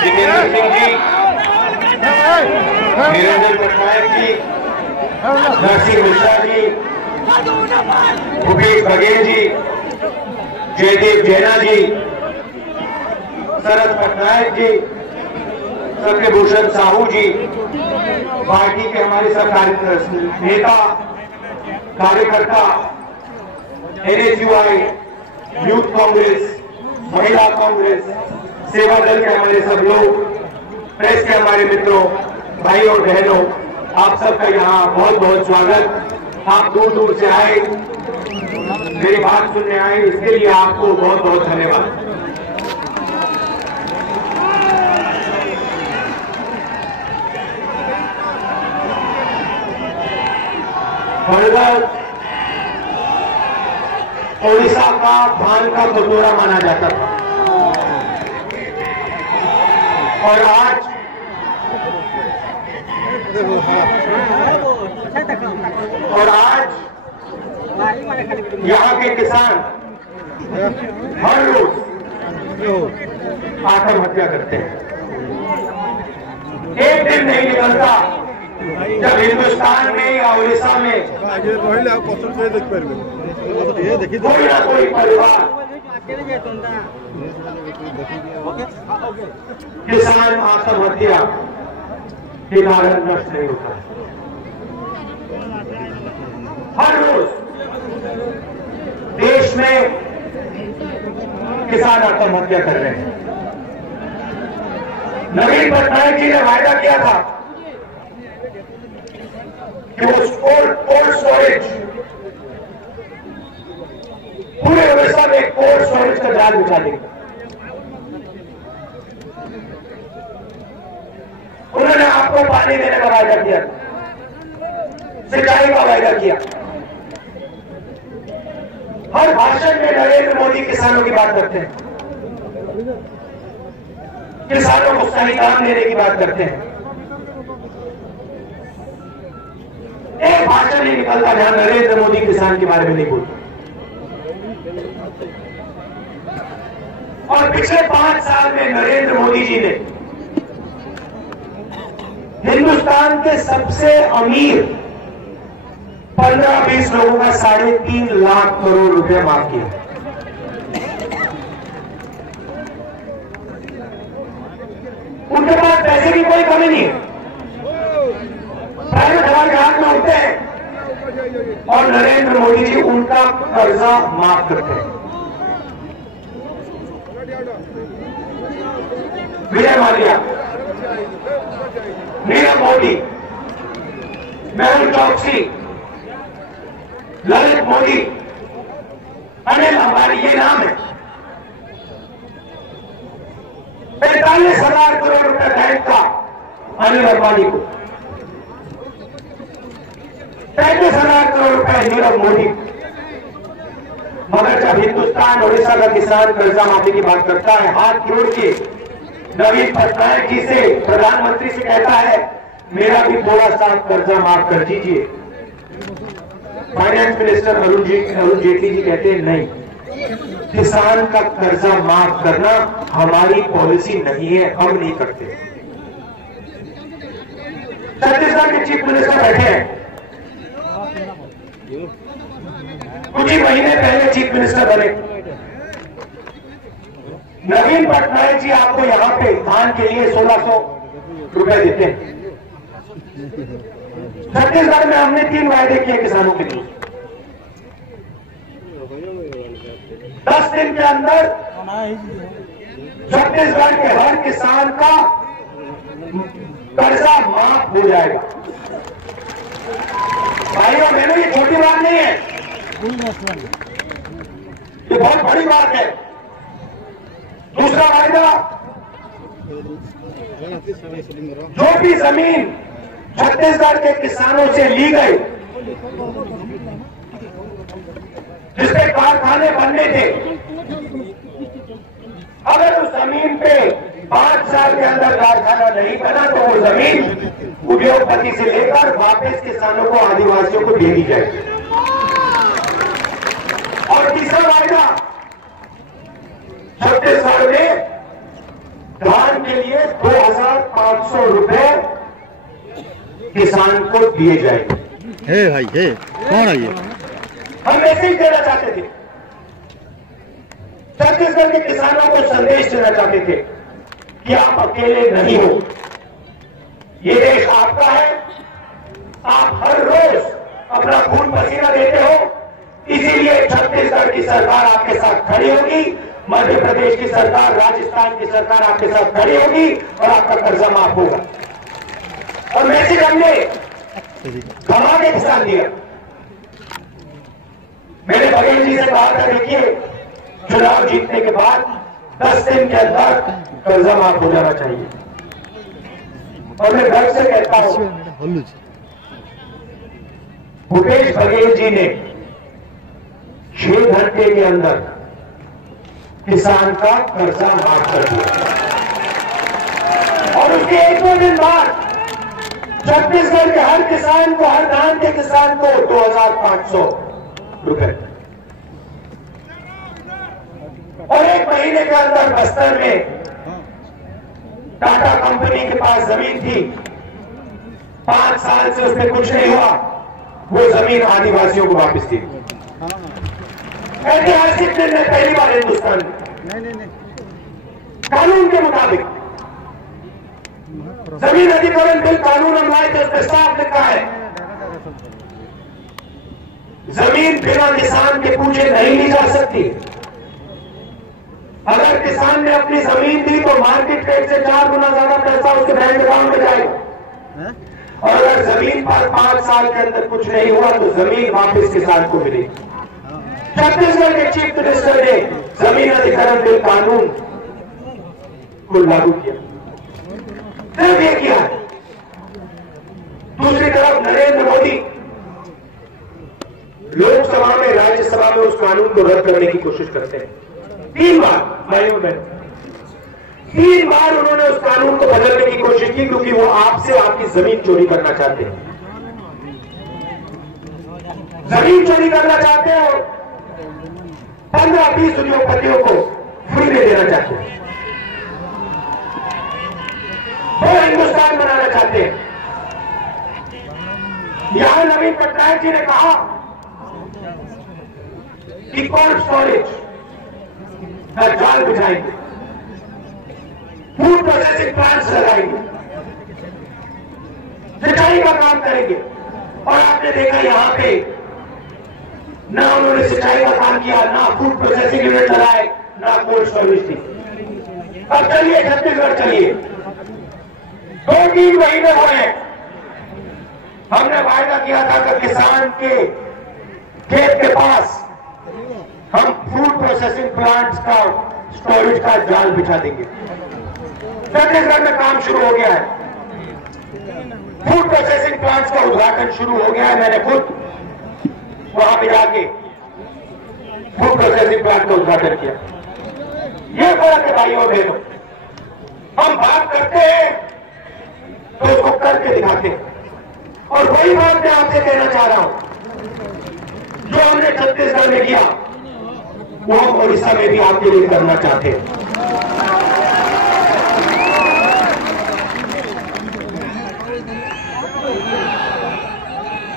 जितेंद्र सिंह जी, वीरेंद्र पटनायक जी, नरसिंह मिश्रा जी, भूपेश बघेल जी, जयदेव जैना जी, शरद पटनायक जी, सत्यभूषण साहू जी, पार्टी के हमारे सब नेता कार्यकर्ता, NSUI, यूथ कांग्रेस, महिला कांग्रेस, सेवा दल के हमारे सब लोग, प्रेस के हमारे मित्रों, भाई और बहनों, आप सबका यहाँ बहुत बहुत स्वागत। आप दूर दूर से आए, मेरी बात सुनने आए, इसके लिए आपको बहुत बहुत धन्यवाद। बरगद ओडिशा का धान का कटोरा माना जाता था और आज यहाँ के किसान हर रोज आत्महत्या करते हैं। एक दिन नहीं निकलता जब हिंदुस्तान में या उड़ीसा में कोई ना कोई परिवार किसान आत्महत्या के कारण नष्ट नहीं होता। हर रोज देश में किसान आत्महत्या कर रहे हैं। नवीन पटनायक जी ने वायदा किया था कि वो कोल्ड स्टोरेज, पूरे उड़ीसा में कोल्ड स्टोरेज का जाल बिछा देंगे। उन्होंने आपको पानी देने का वायदा किया, सिंचाई का वायदा किया। हर भाषण में नरेंद्र मोदी किसानों की बात करते हैं, किसानों को सही दाम देने की बात करते हैं। एक भाषण नहीं निकलता जहां नरेंद्र मोदी किसान के बारे में नहीं बोलते। और पिछले 5 साल में नरेंद्र मोदी जी ने हिंदुस्तान के सबसे अमीर 15-20 लोगों का 3.5 लाख करोड़ रुपए माफ किया। उनके पास पैसे की कोई कमी नहीं है, प्राइवेट हमारे हाथ में होते हैं और नरेंद्र मोदी जी उनका कर्जा माफ करते हैं। विजय माल्या, नीरव मोदी, मेहुल चौकसी, ललित मोदी, अनिल अंबानी, ये नाम है। 45,000 करोड़ रुपए बैंक का अनिल अंबानी को, 35,000 करोड़ रुपए नीरव मोदी। मगर जब हिंदुस्तान उड़ीसा का किसान कर्जा माफी की बात करता है, हाथ जोड़ के नवीन पटनायक जी से, प्रधानमंत्री से कहता है मेरा भी थोड़ा सा कर्जा माफ कर दीजिए, फाइनेंस मिनिस्टर अरुण जेटली जी कहते हैं नहीं, किसान का कर्जा माफ करना हमारी पॉलिसी नहीं है, हम नहीं करते। छत्तीसगढ़ के चीफ मिनिस्टर बैठे हैं, कुछ ही महीने पहले चीफ मिनिस्टर बने। नवीन पटनायक जी आपको यहां पे धान के लिए 1600 रुपए देते हैं। छत्तीसगढ़ में हमने 3 वायदे किए किसानों के लिए। 10 दिन के अंदर छत्तीसगढ़ के हर किसान का कर्जा माफ हो जाएगा। भाइयों बहनों, ये छोटी बात नहीं है, ये बहुत बड़ी बात है। दूसरा वायदा, जो भी जमीन छत्तीसगढ़ के किसानों से ली गई, जिसपे कारखाने बनने थे, अगर उस जमीन पे 5 साल के अंदर कारखाना नहीं बना तो वो जमीन उद्योगपति से लेकर वापस किसानों को, आदिवासियों को दे दी जाएगी। और तीसरा वायदा, छत्तीसगढ़ में धान के लिए 2,500 रुपए किसान को दिए जाएंगे। हे भाई हे कौन है ये? हम ऐसे ही देना चाहते थे, छत्तीसगढ़ के किसानों को संदेश देना चाहते थे कि आप अकेले नहीं हो, ये देश आपका है, आप हर रोज अपना खून पसीना देते हो, इसीलिए छत्तीसगढ़ की सरकार आपके साथ खड़ी होगी, मध्य प्रदेश की सरकार, राजस्थान की सरकार आपके साथ खड़ी होगी और आपका कर्जा माफ होगा। और मैसेज हमने थमा के किसान दिया। मैंने बघेल जी से कहा था, देखिए चुनाव जीतने के बाद 10 दिन के अंदर कर्जा माफ हो जाना चाहिए। और मैं गर्व से कहता हूं, भूपेश बघेल जी ने 6 घंटे के अंदर किसान का कर्जा माफ कर दिया। और उसके 1-2 दिन बाद छत्तीसगढ़ के हर किसान को, हर धान के किसान को 2,500 रुपए, और 1 महीने के अंदर बस्तर में टाटा कंपनी के पास जमीन थी, 5 साल से उसमें कुछ नहीं हुआ, वो जमीन आदिवासियों को वापस दी। ऐतिहासिक निर्णय पहली बार हिंदुस्तान में कानून के मुताबिक जमीन अधिग्रहण बिल कानून हम लाए थे, उसमें साफ लिखा है जमीन बिना किसान के पूछे नहीं ली जा सकती। अगर किसान ने अपनी जमीन दी तो मार्केट रेट से 4 गुना ज्यादा पैसा उसके बैंक अकाउंट में जाएगा, और अगर जमीन पर 5 साल के अंदर कुछ नहीं हुआ तो जमीन वापस किसान को मिलेगी। छत्तीसगढ़ के चीफ मिनिस्टर ने जमीन अधिग्रहण बिल कानून को लागू किया, सिर्फ ये किया। दूसरी तरफ नरेंद्र मोदी लोकसभा में, राज्यसभा में उस कानून को रद्द करने की कोशिश करते हैं। 3 बार भाइयों बहन, 3 बार उन्होंने उस कानून को बदलने की कोशिश की, क्योंकि वो आपसे आपकी जमीन चोरी करना चाहते हैं, जमीन चोरी करना चाहते हैं और 15-20 उद्योगपतियों को फ्री में देना चाहते हैं, वो हिंदुस्तान बनाना चाहते हैं। यहां नवीन पटनायक जी ने कहा कि कोल्ड स्टोरेज का जाल बिछाएंगे, फूड प्रोसेसिंग प्लांट्स लगाएंगे, सिंचाई का काम करेंगे। और आपने देखा यहां पे ना उन्होंने सिंचाई का काम किया, ना फूड प्रोसेसिंग यूनिट लगाए, ना कोल्ड स्टोरेज थी। अब चलिए छत्तीसगढ़ चलिए, 2-3 महीने हुए हैं, हमने वायदा किया था कि किसान के खेत के पास हम फूड प्रोसेसिंग प्लांट्स का स्टोरेज का जाल बिछा देंगे। छत्तीसगढ़ में काम शुरू हो गया है, फूड प्रोसेसिंग प्लांट्स का उद्घाटन शुरू हो गया है। मैंने खुद वहां पे जाके फूड प्रोसेसिंग प्लांट का उद्घाटन किया। ये फर्क है भाइयों बहनों, हम बात करते हैं तो उसको करके दिखाते हैं। और वही बात मैं आपसे कहना चाह रहा हूं, जो हमने छत्तीसगढ़ में किया वो हम ओडिशा में भी आपके लिए करना चाहते हैं।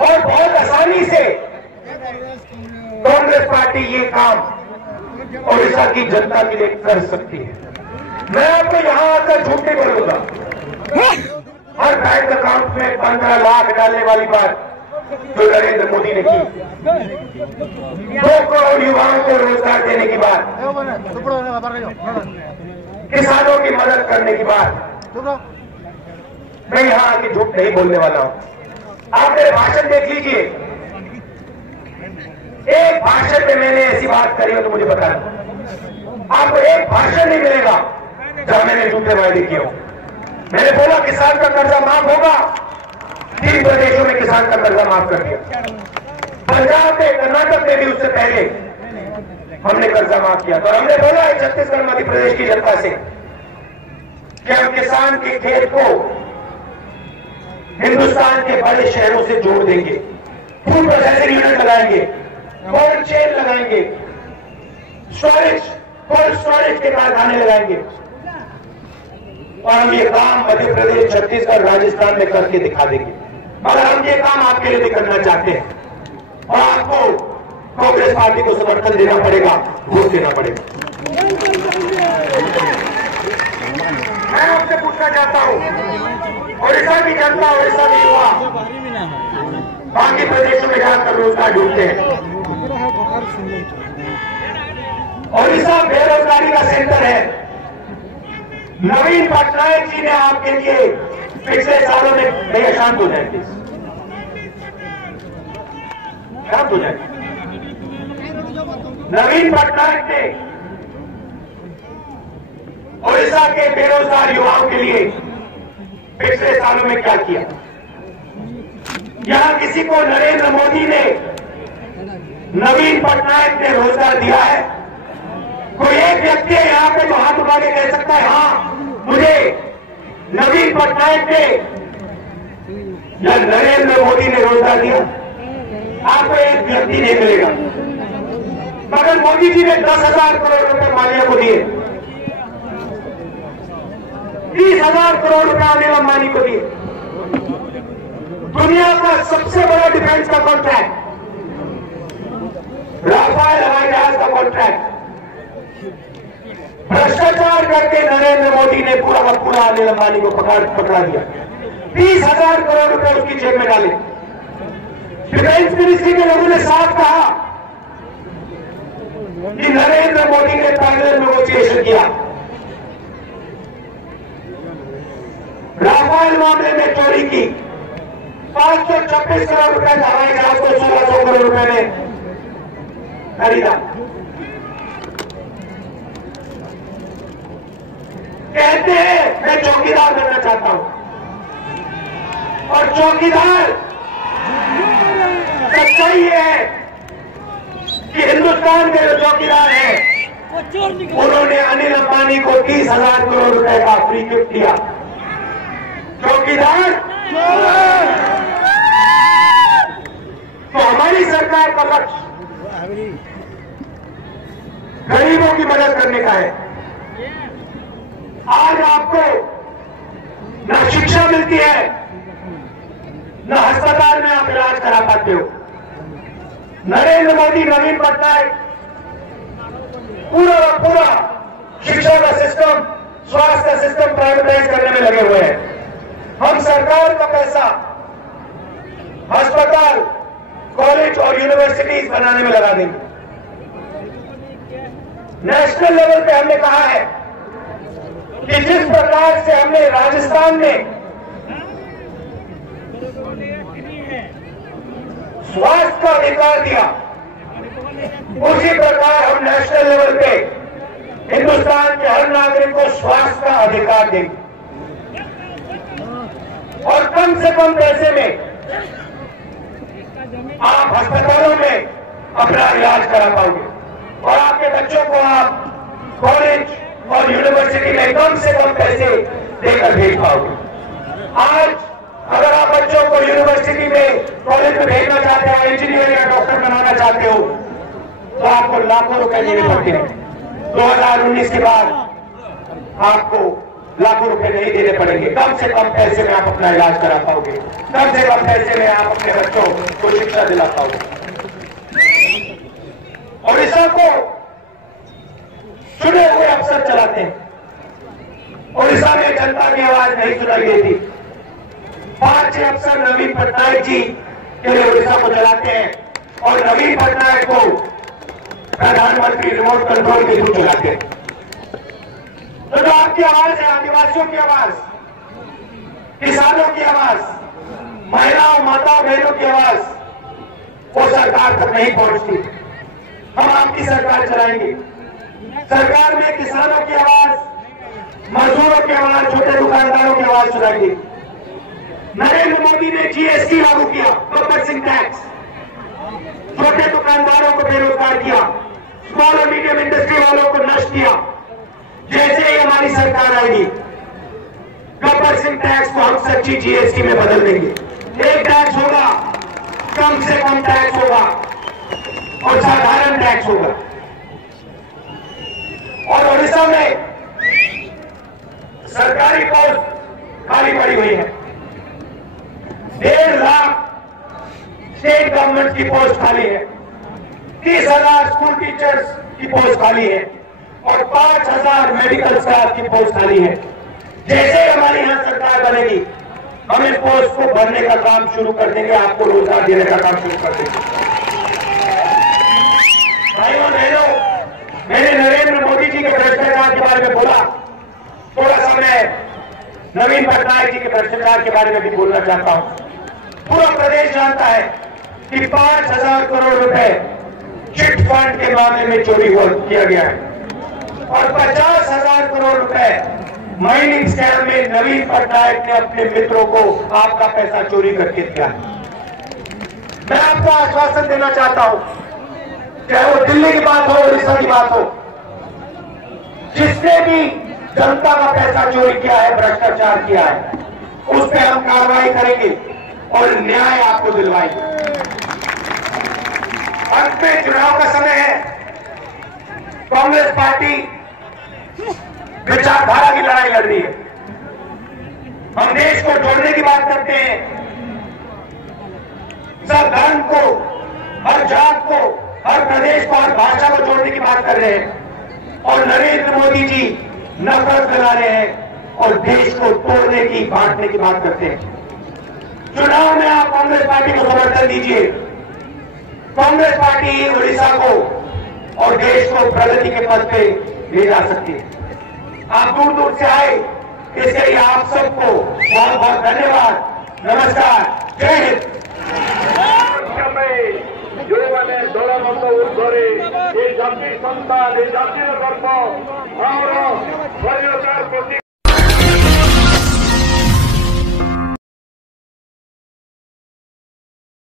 और बहुत आसानी से कांग्रेस पार्टी ये काम ओडिशा की जनता के लिए कर सकती है। मैं आपको यहां आकर झूठ नहीं बोलूंगा। हर बैंक अकाउंट में 15 लाख डालने वाली बात जो नरेंद्र मोदी ने की, 2 करोड़ युवाओं को रोजगार देने की बात, किसानों की मदद करने की बात, मैं यहां आके झूठ नहीं बोलने वाला हूं। आप मेरे भाषण देख लीजिए, एक भाषण में मैंने ऐसी बात करी हो तो मुझे बताना। आपको एक भाषण नहीं मिलेगा जहां मैंने झूठे वायदे किए हो। मैंने बोला किसान का कर्जा माफ होगा, 3 प्रदेशों में किसान का कर्जा माफ कर दिया, पंजाब में, कर्नाटक में भी उससे पहले हमने कर्जा माफ किया। तो हमने बोला है छत्तीसगढ़ मध्य प्रदेश की जनता से कि हम किसान के खेत को हिंदुस्तान के बड़े शहरों से जोड़ देंगे, फूड प्रोसेसिंग यूनिट लगाएंगे, कोल्ड चेन लगाएंगे, स्टोरेज कोल्ड स्टोरेज के कारखाने लगाएंगे और हम ये काम मध्य प्रदेश, छत्तीसगढ़, राजस्थान में करके दिखा देंगे। मगर हम ये काम आपके लिए भी करना चाहते हैं और आपको कांग्रेस पार्टी को समर्थन देना पड़ेगा, वोट देना पड़ेगा। मैं आपसे पूछना चाहता हूं, ओडिशा की जनता, ओडिशा के युवा बाकी प्रदेशों में जाकर रोजगार ढूंढते हैं। ओडिशा बेरोजगारी का सेंटर है। नवीन पटनायक जी ने आपके लिए पिछले सालों में भैया शांत हो जाए, शांत हो जाए। नवीन पटनायक ने ओडिशा के बेरोजगार युवाओं के लिए पिछले सालों में क्या किया? यहां किसी को नरेंद्र मोदी ने, नवीन पटनायक ने रोजगार दिया है? कोई एक व्यक्ति है यहां पे जो हाथ उठा के कह सकता है हाँ मुझे नवीन पटनायक ने या नरेंद्र मोदी ने रोजगार दिया? आपको एक व्यक्ति नहीं मिलेगा। मगर मोदी जी ने 10,000 करोड़ रुपए मालिया को दिए, 30,000 करोड़ रुपए अनिल अंबानी को दिए। दुनिया का सबसे बड़ा डिफेंस का कॉन्ट्रैक्ट, राफेल हवाई जहाज का कॉन्ट्रैक्ट भ्रष्टाचार करके नरेंद्र मोदी ने पूरा का पूरा अनिल अंबानी को पकड़ा दिया। 30,000 करोड़ रुपए उसकी जेब में डाले। डिफेंस मिनिस्ट्री के लोगों ने साफ कहा कि नरेंद्र मोदी ने पैरेलल नेगोशिएशन किया। राफेल मामले में चोरी की 526 करोड़ रुपए का हवाई जहाज को 1600 करोड़ रुपए में खरीदा। कहते हैं मैं चौकीदार बनना चाहता हूं और चौकीदार सच्चाई है कि हिंदुस्तान के जो चौकीदार हैं उन्होंने अनिल अंबानी को 30,000 करोड़ रुपए का फ्री गिफ्ट दिया। चौकीदार तो हमारी सरकार का लक्ष्य गरीबों की मदद करने का है। आज आपको न शिक्षा मिलती है, न अस्पताल में आप इलाज करा पाते हो। नरेंद्र मोदी, नवीन पटनायक पूरा शिक्षा का सिस्टम, स्वास्थ्य का सिस्टम प्राइवेटाइज करने में लगे हुए हैं। हम सरकार का पैसा अस्पताल, कॉलेज और यूनिवर्सिटीज बनाने में लगा देंगे। नेशनल लेवल पे हमने कहा है कि जिस प्रकार से हमने राजस्थान में स्वास्थ्य का अधिकार दिया, उसी प्रकार हम नेशनल लेवल पे हिंदुस्तान के हर नागरिक को स्वास्थ्य का अधिकार देंगे और कम से कम पैसे में आप अस्पतालों में अपना इलाज करा पाओगे और आपके बच्चों को आप कॉलेज और यूनिवर्सिटी में कम से कम पैसे देकर भेज पाओगे। आज अगर आप बच्चों को यूनिवर्सिटी में, कॉलेज में भेजना चाहते हो, इंजीनियर या डॉक्टर बनाना चाहते हो, तो आपको लाखों रुपए देने पड़ते हैं। 2019 के बाद आपको लाखों रुपए नहीं देने पड़ेंगे। कम से कम पैसे में आप अपना इलाज करा पाओगे, कम से कम पैसे में आप अपने बच्चों को शिक्षा दिला पाओगे। ओडिशा को चुने हुए अफसर चलाते हैं। ओडिशा में जनता की आवाज नहीं सुनाई देती। 5 अफसर नवीन पटनायक जी के लिए ओडिशा को चलाते हैं और नवीन पटनायक को प्रधानमंत्री रिमोट कंट्रोल के थ्रू चलाते हैं। तो जो आपकी आवाज है, आदिवासियों की आवाज, किसानों की आवाज, महिलाओं, माताओं, बहनों की आवाज, वो सरकार तक नहीं पहुंचती। हम आपकी सरकार चलाएंगे। सरकार में किसानों की आवाज, मजदूरों की आवाज, छोटे दुकानदारों की आवाज सुनाएंगे। नरेंद्र मोदी ने जीएसटी लागू किया, गब्बर सिंह टैक्स, छोटे दुकानदारों को बेरोजगार किया, स्मॉल और मीडियम इंडस्ट्री वालों को नष्ट किया। जैसे ही हमारी सरकार आएगी, गब्बर सिंह टैक्स को हम सच्ची जीएसटी में बदल देंगे। एक टैक्स होगा, कम से कम टैक्स होगा और साधारण टैक्स होगा। 30,000 स्कूल टीचर्स की पोस्ट खाली है और 5,000 मेडिकल स्टाफ की पोस्ट खाली है। जैसे हमारी यहाँ सरकार बनेगी, हम इस पोस्ट को भरने का काम शुरू कर देंगे, आपको रोजगार देने का काम शुरू कर देंगे। भाइयों बहनों, मैंने नरेंद्र मोदी जी के भ्रष्टाचार के बारे में बोला, थोड़ा सा मैं नवीन पटनायक जी के भ्रष्टाचार के बारे में भी बोलना चाहता हूं। पूरा प्रदेश जानता है कि 5,000 करोड़ रुपए चिट फंड के मामले में चोरी किया गया है और 50,000 करोड़ रुपए माइनिंग स्कैम में नवीन पटनायक ने अपने मित्रों को आपका पैसा चोरी करके दिया है। मैं आपको आश्वासन देना चाहता हूं, चाहे वो दिल्ली की बात हो, उड़ीसा की बात हो, जिसने भी जनता का पैसा चोरी किया है, भ्रष्टाचार किया है, उस पर हम कार्रवाई करेंगे और न्याय आपको दिलवाएंगे। अंत में चुनाव का समय है। कांग्रेस पार्टी विचारधारा की लड़ाई लड़ रही है। हम देश को जोड़ने की बात करते हैं, सब धर्म को, हर जात को, हर प्रदेश को, हर भाषा को जोड़ने की बात कर रहे हैं और नरेंद्र मोदी जी नफरत फैला रहे हैं और देश को तोड़ने की, बांटने की बात करते हैं। चुनाव में आप कांग्रेस पार्टी को समर्थन दीजिए। कांग्रेस पार्टी ही उड़ीसा को और देश को प्रगति के पथ पे ले जा सकती है। आप दूर दूर से आए, इसके लिए आप सबको बहुत बहुत धन्यवाद। नमस्कार, जय हिंद। ଯେଉଁମାନେ ଦଳ ମତ ଉର୍ଦ୍ଧ୍ୱରେ ଏ ଜାତି ସନ୍ତାନ, ଏ ଜାତିର ଗର୍ବ, ଆମର ସ୍ୱାଧୀନତାର ପ୍ରତି